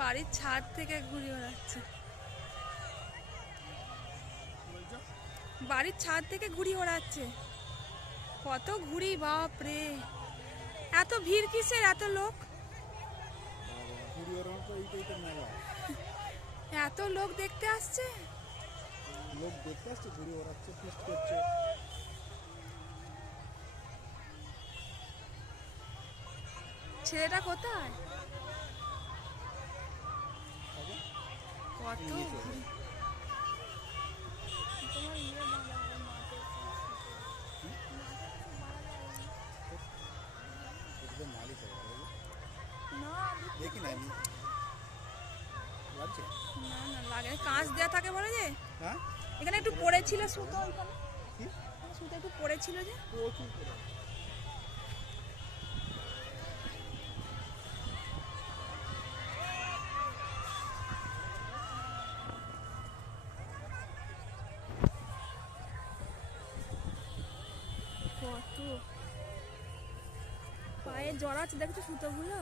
বাড়ির ছাদ থেকে ঘুড়ি ওড়াচ্ছে। বাড়ির ছাদ থেকে ঘুড়ি ওড়াচ্ছে। কত ঘুড়ি, বাপ রে! এত ভিড় কিসের, এত লোক? এত লোক দেখতে আসছে। ঘুড়ি ওড়াচ্ছে, ফিস্ট করছে। ছেলেটা কোথায়? কত ঘুড়ি। দেখি না লাগছে না না লাগে, কাঁচ দেওয়া থাকে বলে যে। হ্যাঁ, এখানে একটু পড়েছিল সুতো, সুতো একটু পড়েছিল যে। প্রচুর করে। কত পায়ে জড়াচ্ছে, দেখছো সুতোগুলো?